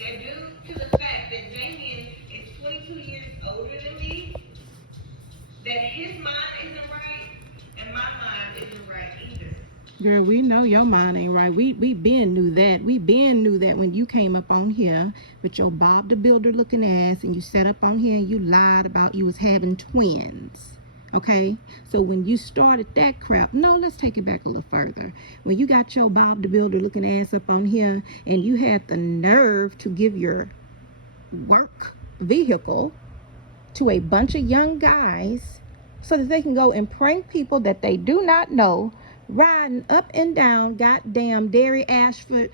that due to the fact that Damien is 22 years older than me, that his mind isn't right and my mind isn't right either. Girl, we know your mind ain't right. We been knew that. We been knew that when you came up on here with your Bob the Builder looking ass and you sat up on here and you lied about you was having twins. Okay? So when you started that crap, no, let's take it back a little further. When you got your Bob the Builder looking ass up on here and you had the nerve to give your work vehicle to a bunch of young guys so that they can go and prank people that they do not know, riding up and down goddamn Derry Ashford,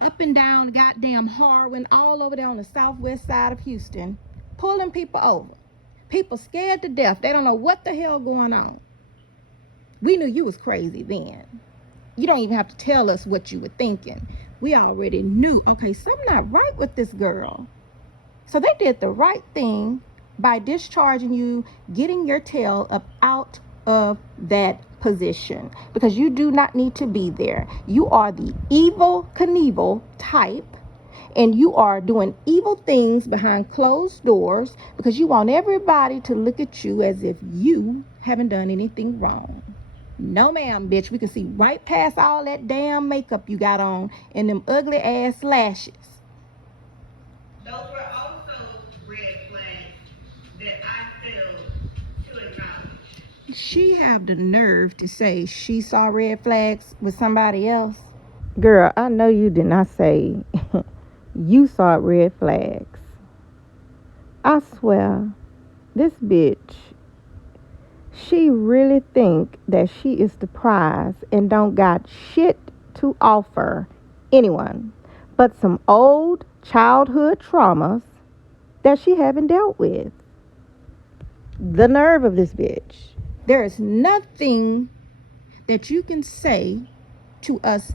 up and down goddamn Harwin, all over there on the southwest side of Houston, pulling people over. People scared to death. They don't know what the hell going on. We knew you was crazy then. You don't even have to tell us what you were thinking. We already knew, okay, something not right with this girl. So they did the right thing by discharging you, getting your tail up out of that position, because you do not need to be there. You are the evil Knievel type, and you are doing evil things behind closed doors because you want everybody to look at you as if you haven't done anything wrong. No, ma'am, bitch. We can see right past all that damn makeup you got on and them ugly ass lashes. Those were also red flags that I failed to acknowledge. She have the nerve to say she saw red flags with somebody else. Girl, I know you did not say you saw red flags. I swear, this bitch, she really think that she is the prize and don't got shit to offer anyone but some old childhood traumas that she haven't dealt with. The nerve of this bitch. There is nothing that you can say to us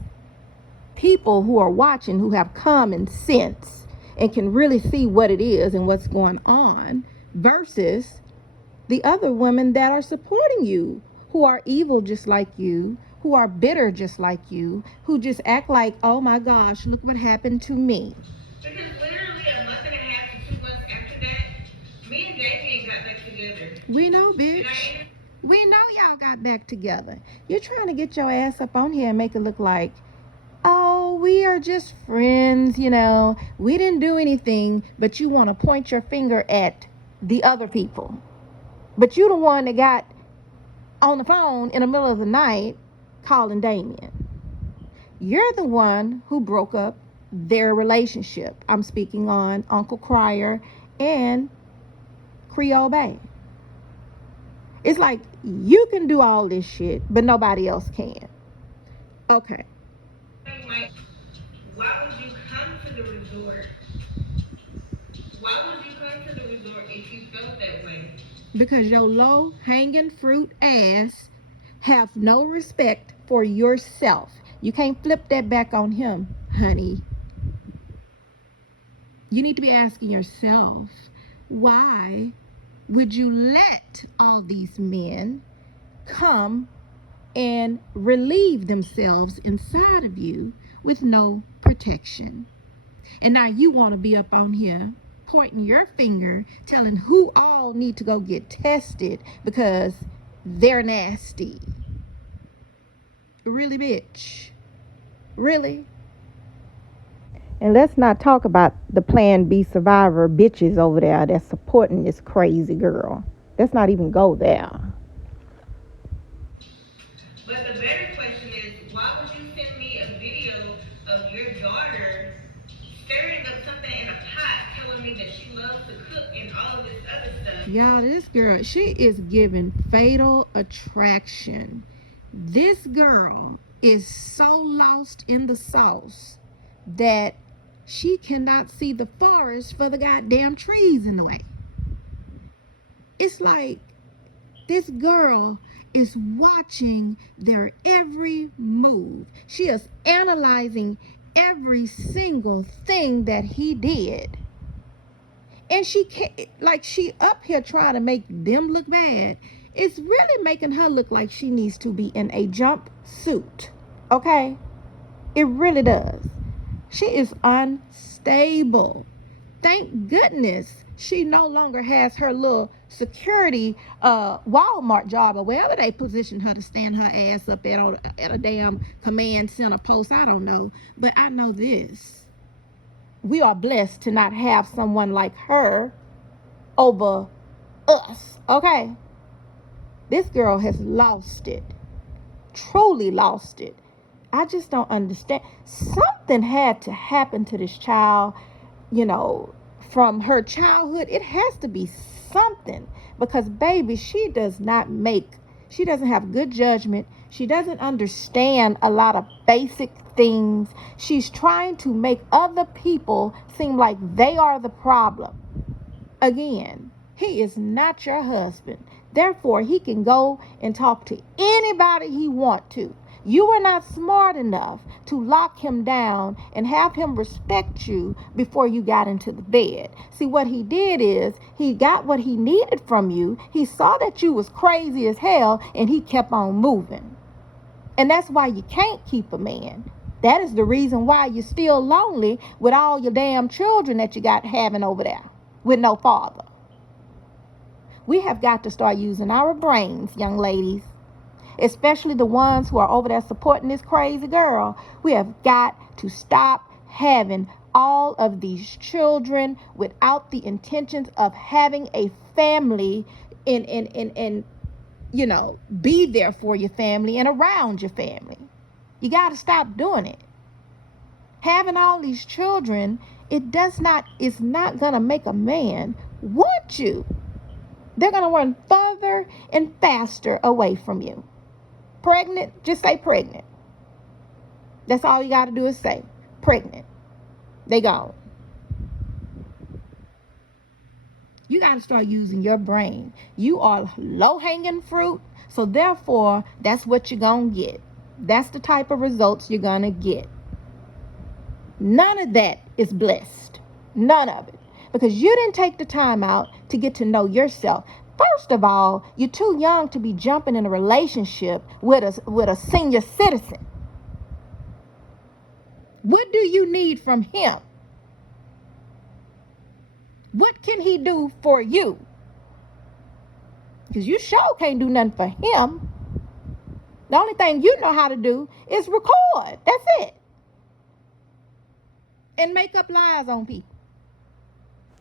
people who are watching, who have common sense and can really see what it is and what's going on, versus the other women that are supporting you, who are evil just like you, who are bitter just like you, who just act like, oh my gosh, look what happened to me. Because literally a month and a half to 2 months after that, me and Damien got back together. We know, bitch. We know y'all got back together. You're trying to get your ass up on here and make it look like, oh, we are just friends, you know. We didn't do anything, but you want to point your finger at the other people. But you the one that got on the phone in the middle of the night calling Damien. You're the one who broke up their relationship. I'm speaking on Uncle Crier and Creole Bay. It's like you can do all this shit, but nobody else can. Okay. Why would you come to the resort? Why would you come to the resort if you felt that way? Because your low hanging fruit ass have no respect for yourself. You can't flip that back on him, honey. You need to be asking yourself, why would you let all these men come and relieve themselves inside of you with no protection? And now you want to be up on here pointing your finger, telling who all need to go get tested because they're nasty. Really, bitch? Really? And let's not talk about the Plan B survivor bitches over there that's supporting this crazy girl. Let's not even go there. But the better question is, why would you send me a video of your daughter stirring up something in a pot, telling me that she loves to cook and all of this other stuff? Y'all, this girl, she is giving fatal attraction. This girl is so lost in the sauce that she cannot see the forest for the goddamn trees in the way. It's like this girl is watching their every move. She is analyzing every single thing that he did. And she can't, like, she up here trying to make them look bad. It's really making her look like she needs to be in a jumpsuit. Okay? It really does. She is unstable. Thank goodness she no longer has her little security Walmart job or wherever they position her to stand her ass up at a damn command center post. I don't know. But I know this. We are blessed to not have someone like her over us. Okay? This girl has lost it. Truly lost it. I just don't understand. Something had to happen to this child, from her childhood. It has to be something, because baby, she doesn't have good judgment. She doesn't understand a lot of basic things. She's trying to make other people seem like they are the problem. Again, he is not your husband. Therefore, he can go and talk to anybody he wants to. You were not smart enough to lock him down and have him respect you before you got into the bed. See, what he did is he got what he needed from you. He saw that you was crazy as hell, and he kept on moving. And that's why you can't keep a man. That is the reason why you're still lonely with all your damn children that you got having over there with no father. We have got to start using our brains, young ladies. Especially the ones who are over there supporting this crazy girl. We have got to stop having all of these children without the intentions of having a family and be there for your family and around your family. You got to stop doing it. Having all these children, it's not going to make a man want you. They're going to run further and faster away from you. Pregnant, just say pregnant. That's all you got to do is say pregnant. They gone. You got to start using your brain. You are low-hanging fruit, so therefore, that's what you're going to get. That's the type of results you're going to get. None of that is blessed. None of it. Because you didn't take the time out to get to know yourself. First of all, you're too young to be jumping in a relationship with a senior citizen. What do you need from him? What can he do for you? Because you sure can't do nothing for him. The only thing you know how to do is record. That's it. And make up lies on people.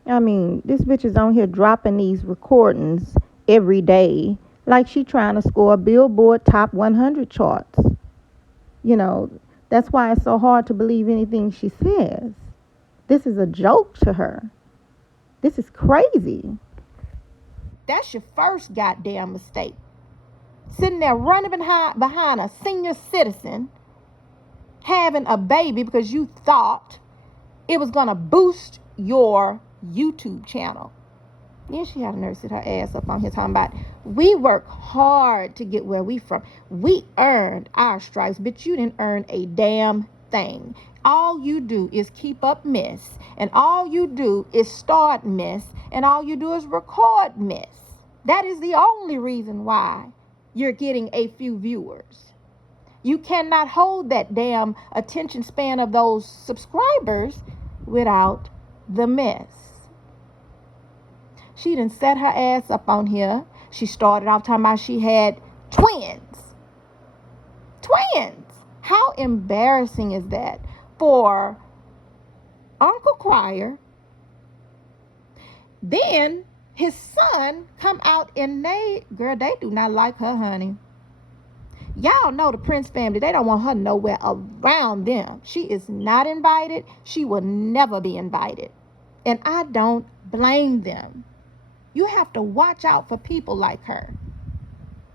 I mean, this bitch is on here dropping these recordings every day like she trying to score a Billboard Top 100 charts. That's why it's so hard to believe anything she says. This is a joke to her. This is crazy. That's your first goddamn mistake. Sitting there running behind a senior citizen, having a baby because you thought it was going to boost your YouTube channel. Then she had a nerve to sit her ass up on here talking about, we work hard to get where we from. We earned our stripes, but you didn't earn a damn thing. All you do is keep up mess, and all you do is start mess, and all you do is record mess. That is the only reason why you're getting a few viewers. You cannot hold that damn attention span of those subscribers without the mess. She done set her ass up on here. She started off talking about she had twins. Twins. How embarrassing is that for Uncle Crier? Then his son come out and they do not like her, honey. Y'all know the Prince family, they don't want her nowhere around them. She is not invited. She will never be invited. And I don't blame them. You have to watch out for people like her.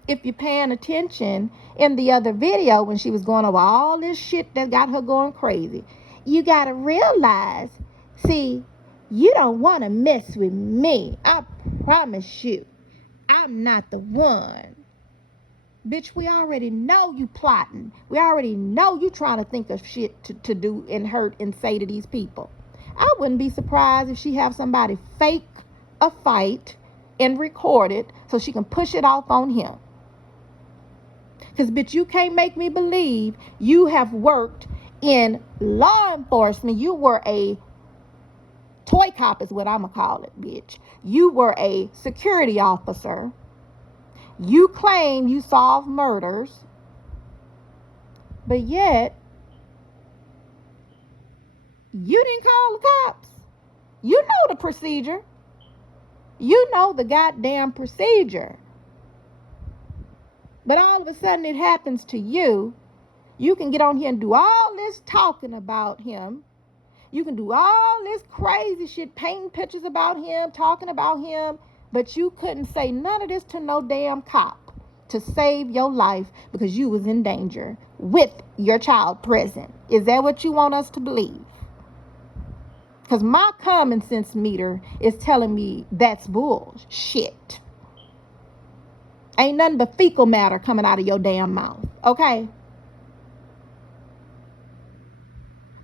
If you're paying attention in the other video when she was going over all this shit that got her going crazy, you got to realize, see, you don't want to mess with me. I promise you, I'm not the one. Bitch, we already know you plotting. We already know you trying to think of shit to do and hurt and say to these people. I wouldn't be surprised if she have somebody fake a fight and record it so she can push it off on him. Because, bitch, you can't make me believe you have worked in law enforcement, you were a toy cop is what I'm going to call it, bitch. You were a security officer. You claim you solve murders. But yet, you didn't call the cops. You know the procedure. You know the goddamn procedure. But all of a sudden it happens to you. You can get on here and do all this talking about him. You can do all this crazy shit, painting pictures about him, talking about him, but you couldn't say none of this to no damn cop to save your life because you was in danger with your child present. Is that what you want us to believe? Because my common sense meter is telling me that's bullshit. Ain't nothing but fecal matter coming out of your damn mouth, okay?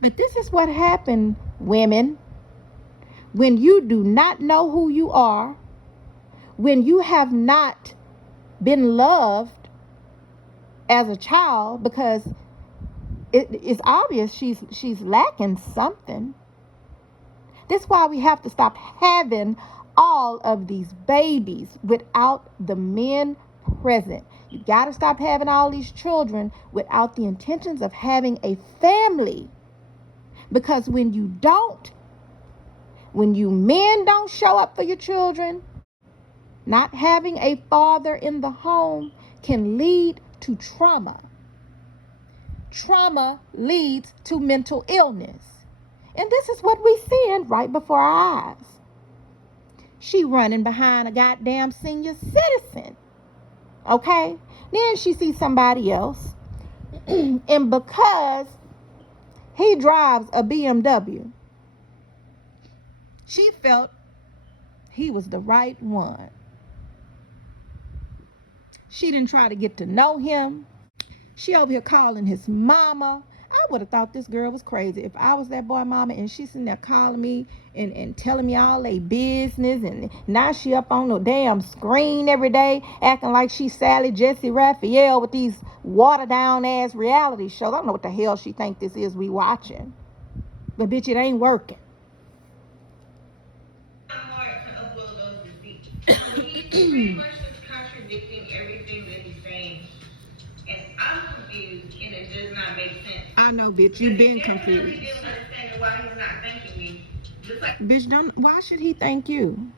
But this is what happened, women. When you do not know who you are, when you have not been loved as a child, because it's obvious she's lacking something. That's why we have to stop having all of these babies without the men present. You got to stop having all these children without the intentions of having a family. Because when you men don't show up for your children, not having a father in the home can lead to trauma. Trauma leads to mental illness. And this is what we seeing right before our eyes. She running behind a goddamn senior citizen. Okay? Then she sees somebody else. And because he drives a BMW, she felt he was the right one. She didn't try to get to know him. She over here calling his mama. I would have thought this girl was crazy if I was that boy mama and she's sitting there calling me and telling me all they business, and now she up on the damn screen every day acting like she's Sally Jesse Raphael with these watered down ass reality shows. I don't know what the hell she think this is we watching. But bitch, it ain't working. Pretty much just contradicting everything that he's saying. And I'm confused, and it does not make sense. I know, bitch, you've been confused. Really didn't understand why he's not thanking me. Just like, bitch, why should he thank you?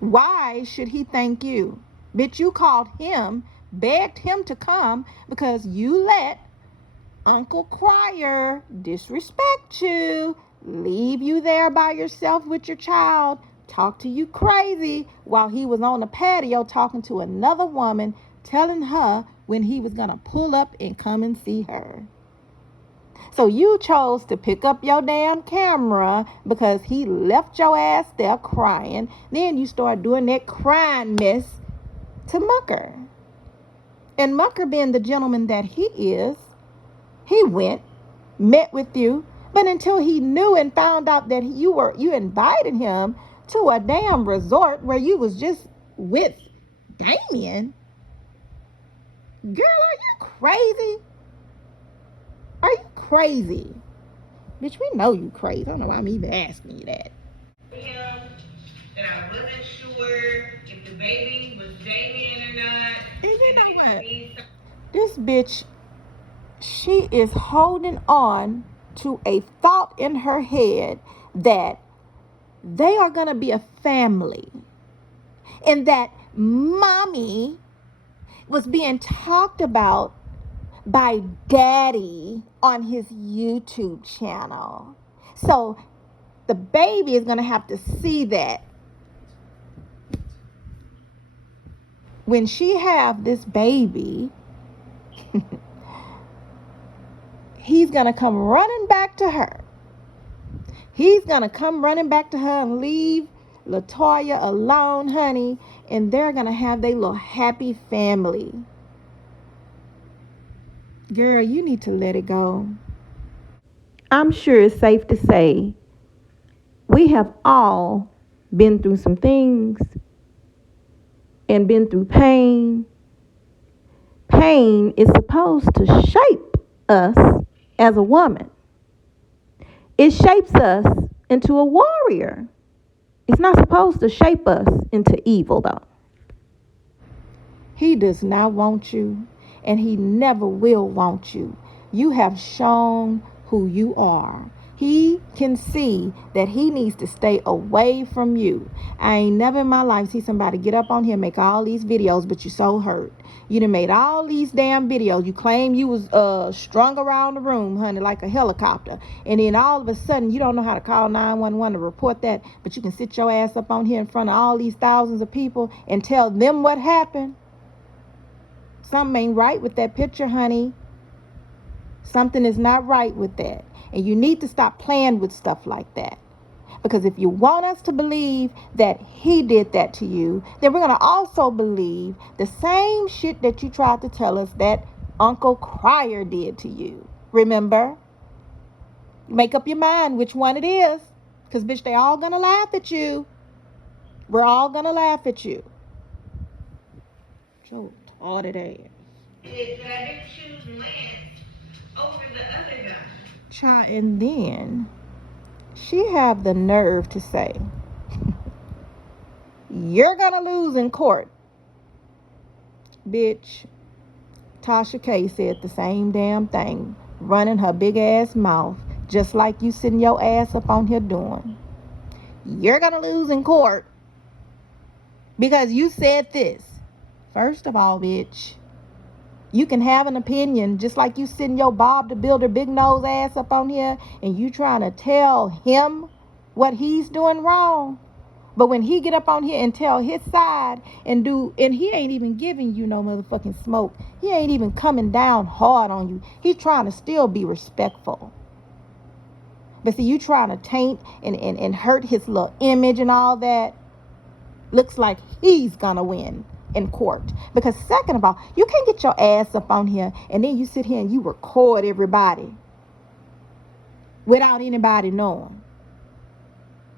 Why should he thank you? Bitch, you called him, begged him to come because you let Uncle Crier disrespect you, leave you there by yourself with your child, talk to you crazy while he was on the patio talking to another woman, telling her when he was going to pull up and come and see her. So you chose to pick up your damn camera because he left your ass there crying. Then you start doing that crying mess to Mucker. And Mucker, being the gentleman that he is, he went, met with you, but until he knew and found out that you invited him to a damn resort where you was just with Damien. Girl, are you crazy? Are you crazy? Bitch, we know you crazy. I don't know why I'm even asking you that. him, that I wasn't sure if the baby was Damien or not. And you know what? This bitch, she is holding on to a thought in her head that they are going to be a family. And that mommy was being talked about by daddy on his YouTube channel. So the baby is going to have to see that. When she have this baby, he's going to come running back to her. He's going to come running back to her and leave LaToya alone, honey. And they're going to have their little happy family. Girl, you need to let it go. I'm sure it's safe to say we have all been through some things and been through pain. Pain is supposed to shape us as a woman. It shapes us into a warrior. It's not supposed to shape us into evil, though. He does not want you, and he never will want you. You have shown who you are. He can see that he needs to stay away from you. I ain't never in my life see somebody get up on here and make all these videos, but you so hurt. You done made all these damn videos. You claim you was strung around the room, honey, like a helicopter. And then all of a sudden, you don't know how to call 911 to report that, but you can sit your ass up on here in front of all these thousands of people and tell them what happened. Something ain't right with that picture, honey. Something is not right with that. And you need to stop playing with stuff like that. Because if you want us to believe that he did that to you, then we're going to also believe the same shit that you tried to tell us that Uncle Crier did to you. Remember? Make up your mind which one it is. Because, bitch, they all going to laugh at you. We're all going to laugh at you. So retarded ass. That I didn't choose Lance over the other guy. Child, and then she have the nerve to say, you're gonna lose in court. Bitch, Tasha K said the same damn thing, running her big ass mouth, just like you sitting your ass up on here doing. You're gonna lose in court because you said this. First of all, bitch, you can have an opinion just like you sitting your Bob the Builder big nose ass up on here and you trying to tell him what he's doing wrong. But when he get up on here and tell his side and he ain't even giving you no motherfucking smoke. He ain't even coming down hard on you. He's trying to still be respectful. But see, you trying to taint and hurt his little image and all that. Looks like he's gonna win in court. Because second of all, you can't get your ass up on here and then you sit here and you record everybody without anybody knowing.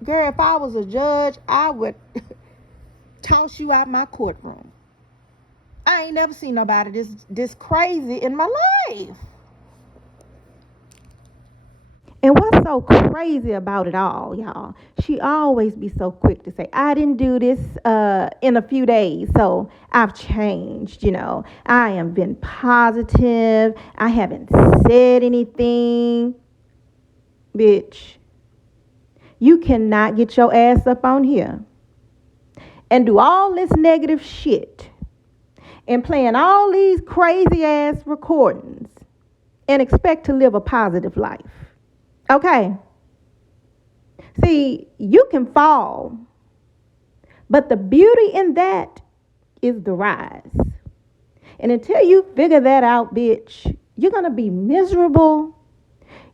Girl, if I was a judge, I would toss you out my courtroom. I ain't never seen nobody this crazy in my life. And what's so crazy about it all, y'all? She always be so quick to say, I didn't do this in a few days, so I've changed, I am been positive. I haven't said anything. Bitch, you cannot get your ass up on here and do all this negative shit and playing all these crazy ass recordings and expect to live a positive life. Okay. See, you can fall, but the beauty in that is the rise. And until you figure that out, bitch, you're going to be miserable.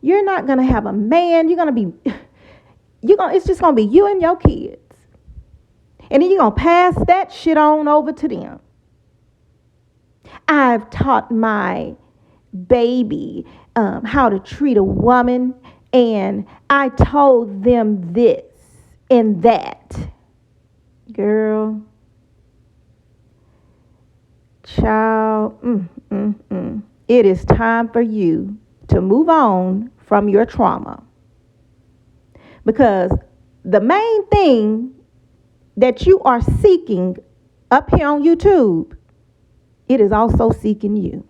You're not going to have a man. It's just going to be you and your kids. And then you're going to pass that shit on over to them. I've taught my baby how to treat a woman. And I told them this and that. Girl. Child. It is time for you to move on from your trauma. Because the main thing that you are seeking up here on YouTube, it is also seeking you.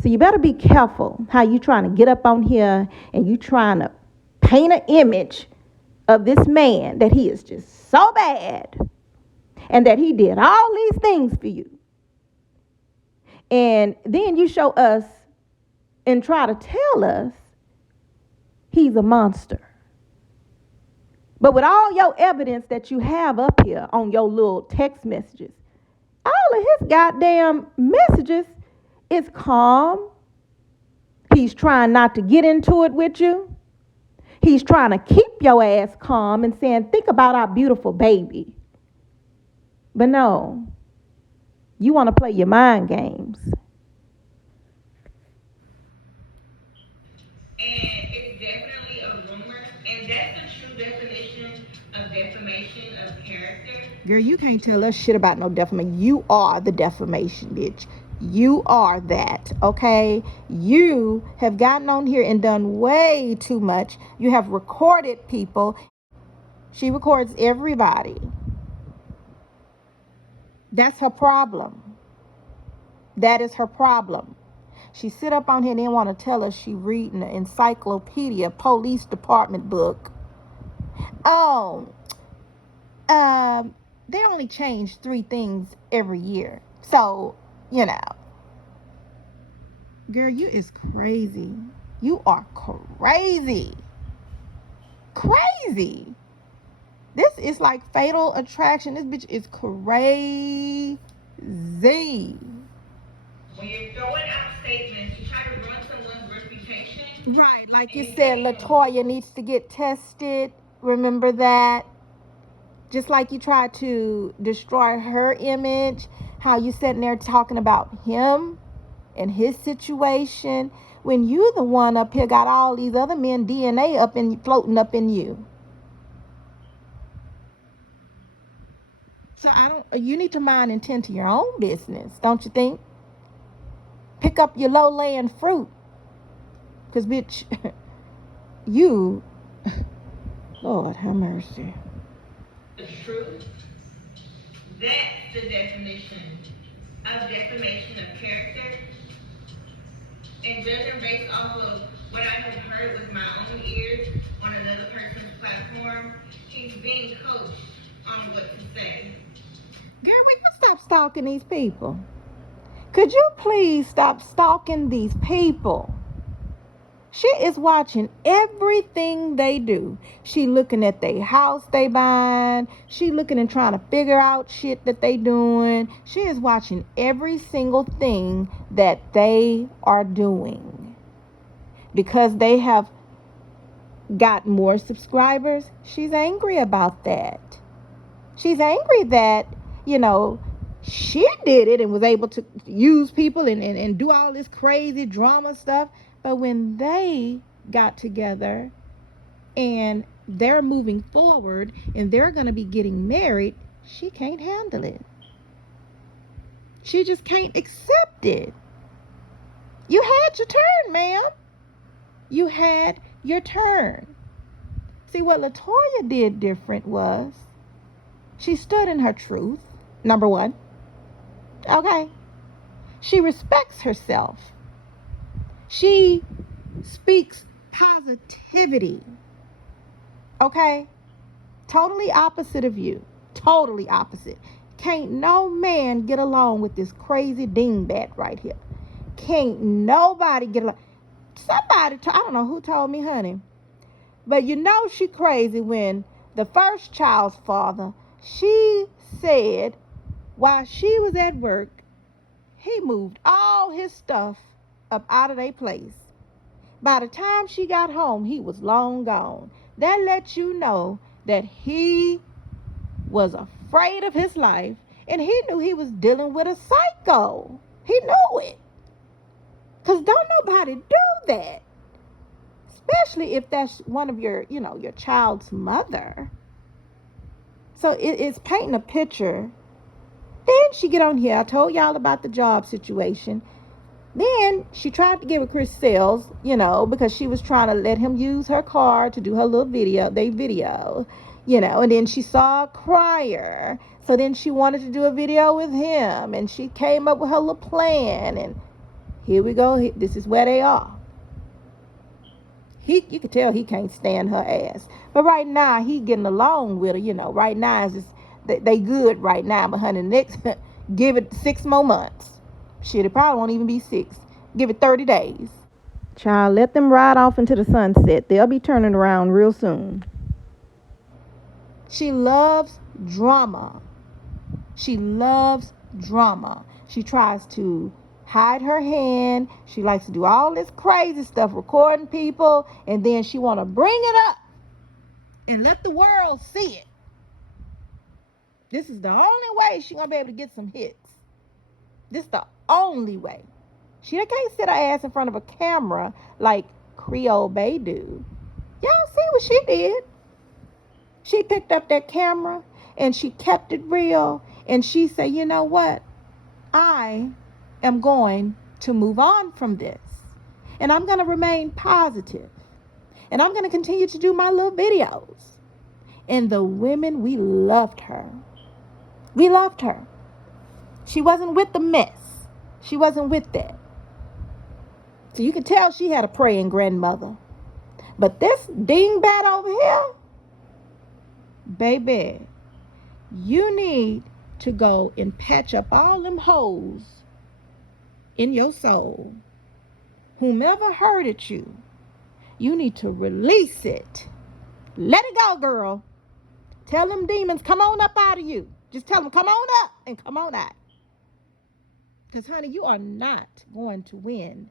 So you better be careful how you trying to get up on here and you trying to paint an image of this man that he is just so bad and that he did all these things for you. And then you show us and try to tell us he's a monster. But with all your evidence that you have up here on your little text messages, all of his goddamn messages is calm. He's trying not to get into it with you. He's trying to keep your ass calm and saying, think about our beautiful baby. But no, you want to play your mind games. And it's definitely a rumor, and that's the true definition of defamation of character. Girl, you can't tell us shit about no defamation. You are the defamation, bitch. You are that, okay? You have gotten on here and done way too much. You have recorded people. She records everybody. That's her problem. That is her problem. She sit up on here and then want to tell us she reading an encyclopedia police department book. Oh, they only change 3 things every year. So, you know. Girl, you is crazy. You are crazy. Crazy. This is like Fatal Attraction. This bitch is crazy. When you're throwing out statements, you try to ruin someone's reputation. Right, like you said, LaToya needs to get tested. Remember that? Just like you tried to destroy her image, how you sitting there talking about him and his situation, when you the one up here got all these other men DNA up and floating up in you. So you need to mind and tend to your own business, don't you think? Pick up your low-laying fruit. Because, bitch, you, Lord have mercy. The truth, that's the definition of defamation of character. And judging based off of what I have heard with my own ears on another person's platform, he's being coached on what to say. Girl, we can stop stalking these people. Could you please stop stalking these people? She is watching everything they do. She looking at their house they buying. She looking and trying to figure out shit that they doing. She is watching every single thing that they are doing. Because they have got more subscribers, she's angry about that. She's angry that, she did it and was able to use people and do all this crazy drama stuff. But when they got together and they're moving forward and they're going to be getting married, she can't handle it. She just can't accept it. You had your turn, ma'am. You had your turn. See, what LaToya did different was she stood in her truth, number one. Okay. She respects herself. She speaks positivity. Okay? Totally opposite of you. Totally opposite. Can't no man get along with this crazy dingbat right here. Can't nobody get along. I don't know who told me, honey. But she crazy when the first child's father, she said while she was at work, he moved all his stuff up out of their place. By the time she got home, he was long gone. That lets you know that he was afraid of his life and he knew he was dealing with a psycho. He knew it. Because don't nobody do that. Especially if that's one of your child's mother. So it's painting a picture. Then she get on here. I told y'all about the job situation. Then she tried to give it Chris Sales, because she was trying to let him use her car to do her little video, and then she saw a crier. So then she wanted to do a video with him, and she came up with her little plan, and here we go. This is where they are. You could tell he can't stand her ass. But right now, he getting along with her, Right now, it's just, they good right now. But honey, next, give it 6 more months. Shit, it probably won't even be 6. Give it 30 days. Child, let them ride off into the sunset. They'll be turning around real soon. She loves drama. She loves drama. She tries to hide her hand. She likes to do all this crazy stuff, recording people, and then she want to bring it up and let the world see it. This is the only way she gonna be able to get some hits. This is the only way. She can't sit her ass in front of a camera like Creole Bay do. Y'all see what she did? She picked up that camera and she kept it real. And she said, you know what? I am going to move on from this. And I'm going to remain positive. And I'm going to continue to do my little videos. And the women, we loved her. We loved her. She wasn't with the mess. She wasn't with that. So you can tell she had a praying grandmother. But this dingbat over here, baby, you need to go and patch up all them holes in your soul. Whomever hurted you, you need to release it. Let it go, girl. Tell them demons, come on up out of you. Just tell them, come on up and come on out. Because, honey, you are not going to win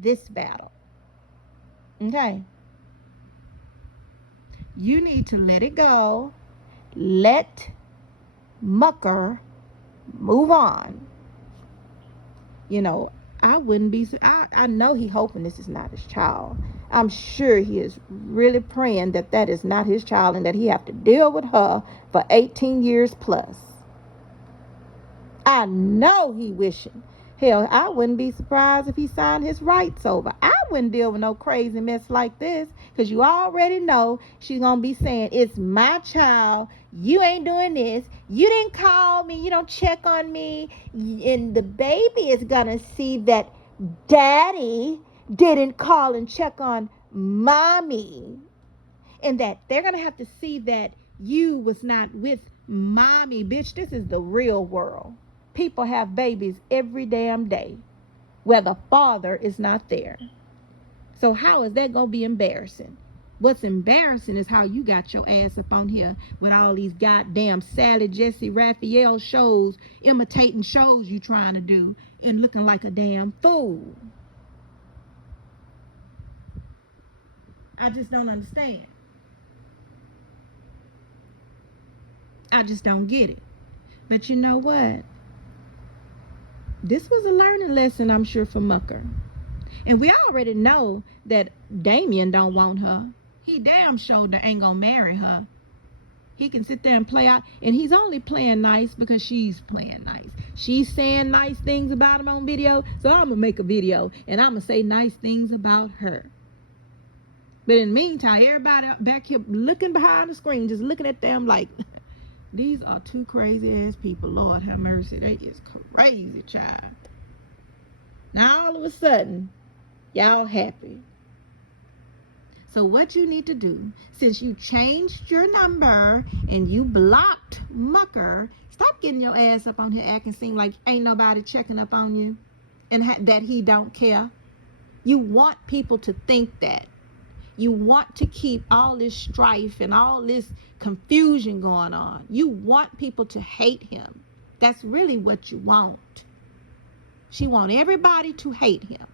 this battle. Okay? You need to let it go. Let Mucker move on. You know, I wouldn't be, I know he hoping this is not his child. I'm sure he is really praying that that is not his child and that he have to deal with her for 18 years plus. I know he wishing. Hell, I wouldn't be surprised if he signed his rights over. I wouldn't deal with no crazy mess like this, because you already know she's going to be saying, it's my child, you ain't doing this, you didn't call me, you don't check on me, and the baby is going to see that daddy didn't call and check on mommy, and that they're going to have to see that you was not with mommy. Bitch, this is the real world. People have babies every damn day where the father is not there. So how is that going to be embarrassing? What's embarrassing is how you got your ass up on here with all these goddamn Sally, Jesse, Raphael shows, imitating shows you trying to do and looking like a damn fool. I just don't understand. I just don't get it. But you know what? This was a learning lesson, I'm sure, for Mucker. And we already know that Damien don't want her. He damn sure ain't gonna marry her. He can sit there and play out, and he's only playing nice because she's playing nice. She's saying nice things about him on video, so I'm gonna make a video and I'm gonna say nice things about her. But in the meantime, everybody back here looking behind the screen, just looking at them like, these are two crazy ass people. Lord have mercy. They is crazy, child. Now all of a sudden, y'all happy. So what you need to do, since you changed your number and you blocked Mucker, stop getting your ass up on here acting seem like ain't nobody checking up on you and that he don't care. You want people to think that. You want to keep all this strife and all this confusion going on. You want people to hate him. That's really what you want. She wants everybody to hate him.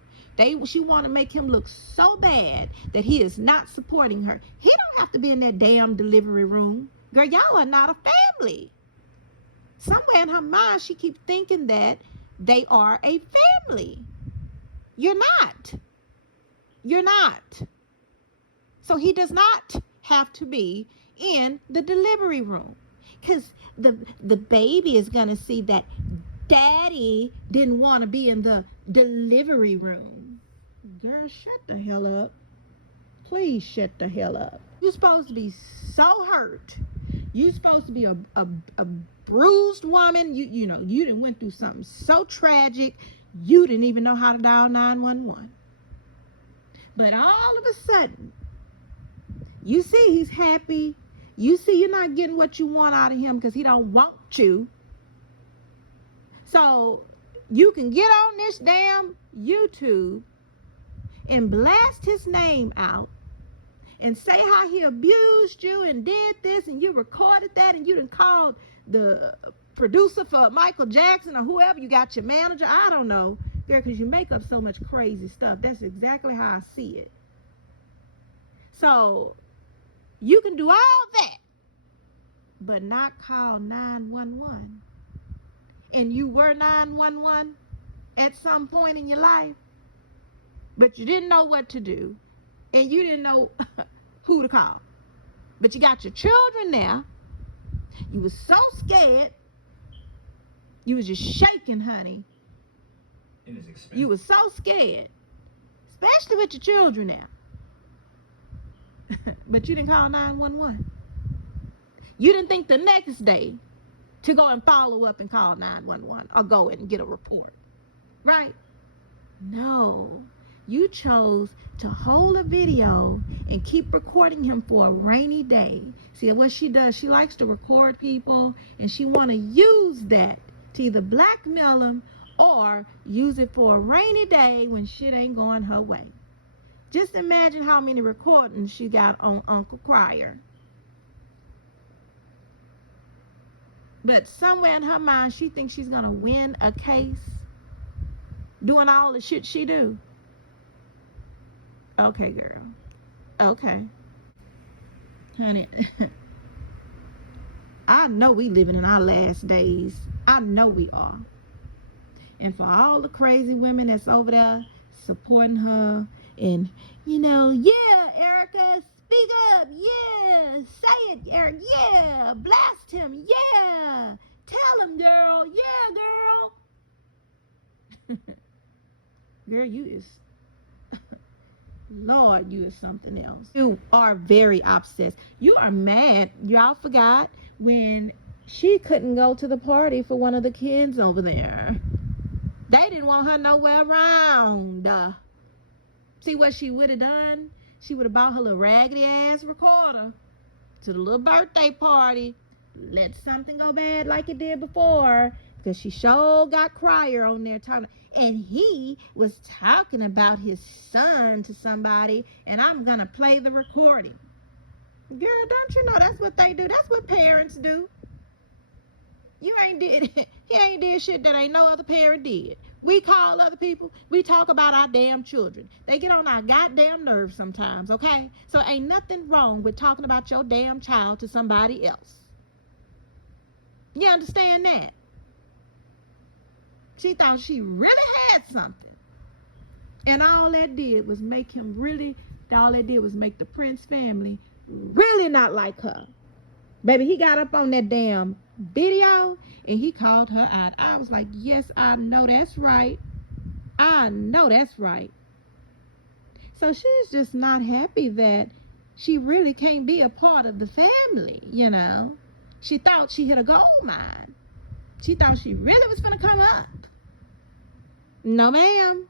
She want to make him look so bad that he is not supporting her. He don't have to be in that damn delivery room. Girl, y'all are not a family. Somewhere in her mind, she keeps thinking that they are a family. You're not. You're not. So he does not have to be in the delivery room, because the baby is going to see that daddy didn't want to be in the delivery room. Girl, shut the hell up. Please shut the hell up. You're supposed to be so hurt. You're supposed to be a bruised woman. You know, you done went through something so tragic, you didn't even know how to dial 911. But all of a sudden, you see he's happy. You see you're not getting what you want out of him because he don't want you. So you can get on this damn YouTube and blast his name out and say how he abused you and did this, and you recorded that, and you done called the producer for Michael Jackson or whoever, you got your manager, I don't know, girl, because you make up so much crazy stuff. That's exactly how I see it. So you can do all that, but not call 911. And you were 911 at some point in your life, but you didn't know what to do, and you didn't know who to call. But you got your children there. You was so scared. You was just shaking, honey. and it's expensive. You were so scared, especially with your children now. But you didn't call 911. You didn't think the next day to go and follow up and call 911 or go and get a report, right? No. You chose to hold a video and keep recording him for a rainy day. See, what she does, she likes to record people, and she want to use that to either blackmail them or use it for a rainy day when shit ain't going her way. Just imagine how many recordings she got on Uncle Crier. But somewhere in her mind, she thinks she's going to win a case doing all the shit she do. Okay, girl. Okay. Honey, I know we living in our last days. I know we are. And for all the crazy women that's over there supporting her and, yeah, Erica, speak up. Yeah, say it, Eric. Yeah, blast him. Yeah, tell him, girl. Yeah, girl. Girl, you is... Lord, you is something else. You are very obsessed. You are mad. Y'all forgot when she couldn't go to the party for one of the kids over there. They didn't want her nowhere around. See what she would have done? She would have bought her little raggedy ass recorder to the little birthday party. Let something go bad like it did before, because she sure got Crier on there talking. And he was talking about his son to somebody, and I'm gonna play the recording. Girl, don't you know that's what they do? That's what parents do. He ain't did shit that ain't no other parent did. We call other people, we talk about our damn children. They get on our goddamn nerves sometimes, okay? So ain't nothing wrong with talking about your damn child to somebody else. You understand that? She thought she really had something. And all that did was make the Prince family really not like her. Baby, he got up on that damn video and he called her out. I was like, yes, I know that's right. I know that's right. So she's just not happy that she really can't be a part of the family, She thought she hit a gold mine. She thought she really was gonna come up. No, ma'am.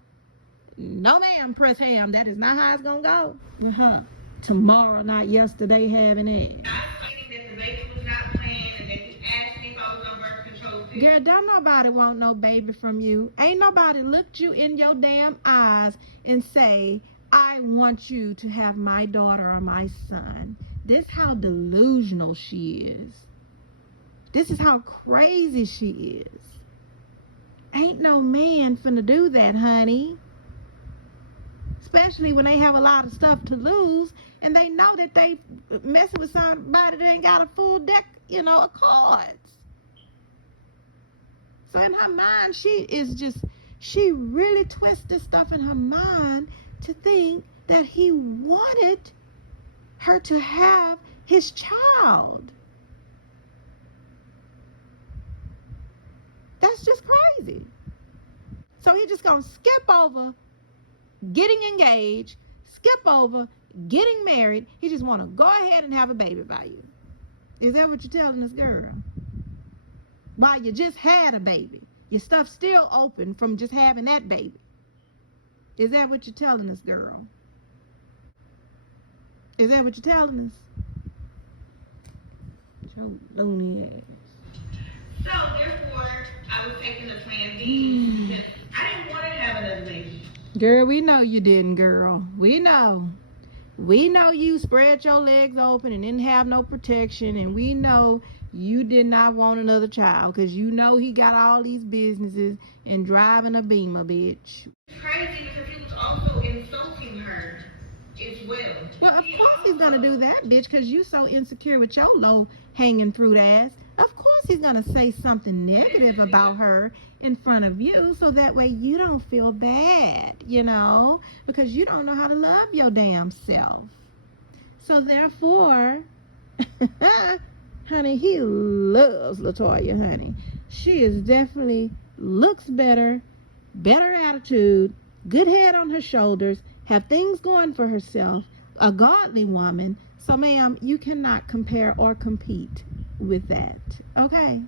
No, ma'am, Press Ham. That is not how it's gonna go. Tomorrow, not yesterday, having it. That the baby was not planned and that he asked me if I was on birth control pills. Girl, don't nobody want no baby from you. Ain't nobody looked you in your damn eyes and say, I want you to have my daughter or my son. This how delusional she is. This is how crazy she is. Ain't no man finna do that, honey. Especially when they have a lot of stuff to lose and they know that they messing with somebody that ain't got a full deck, of cards. So in her mind, she really twisted stuff in her mind to think that he wanted her to have his child. That's just crazy. So he just gonna skip over getting engaged, skip over getting married. He just want to go ahead and have a baby by you. Is that what you're telling this girl? While you just had a baby, your stuff's still open from just having that baby. Is that what you're telling this girl? Is that what you're telling us? Your loony ass. So therefore, I was taking the plan B because I didn't want to have another baby. Girl, we know you didn't, girl. We know. We know you spread your legs open and didn't have no protection, and we know you did not want another child because you know he got all these businesses and driving a Beamer, bitch. Crazy because he was also insulting her as well. Well, of course he's gonna do that, bitch, because you so insecure with your low hanging fruit ass. Of course he's gonna say something negative about her in front of you so that way you don't feel bad, because you don't know how to love your damn self. So therefore, honey, he loves LaToya, honey. She is definitely looks better, better attitude, good head on her shoulders, have things going for herself, a godly woman. So, ma'am, you cannot compare or compete with that. Okay?